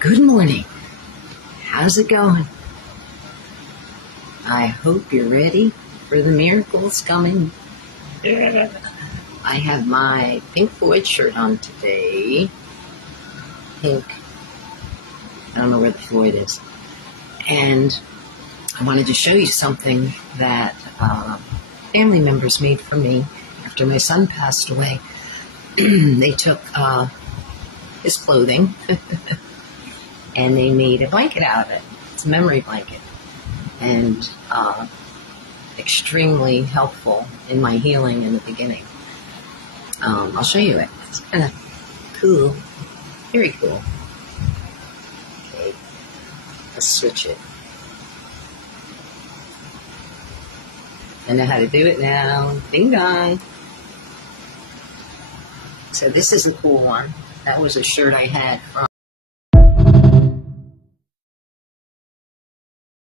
Good morning. How's it going? I hope you're ready for the miracles coming. I have my Pink Floyd shirt on today. Pink. I don't know where the Floyd is. And I wanted to show you something that family members made for me after my son passed away. They took his clothing and they made a blanket out of it. It's a memory blanket. And extremely helpful in my healing in the beginning. I'll show you it. It's kind of cool. Very cool. Okay. Let's switch it. I know how to do it now. Ding dong. So this is a cool one. That was a shirt I had from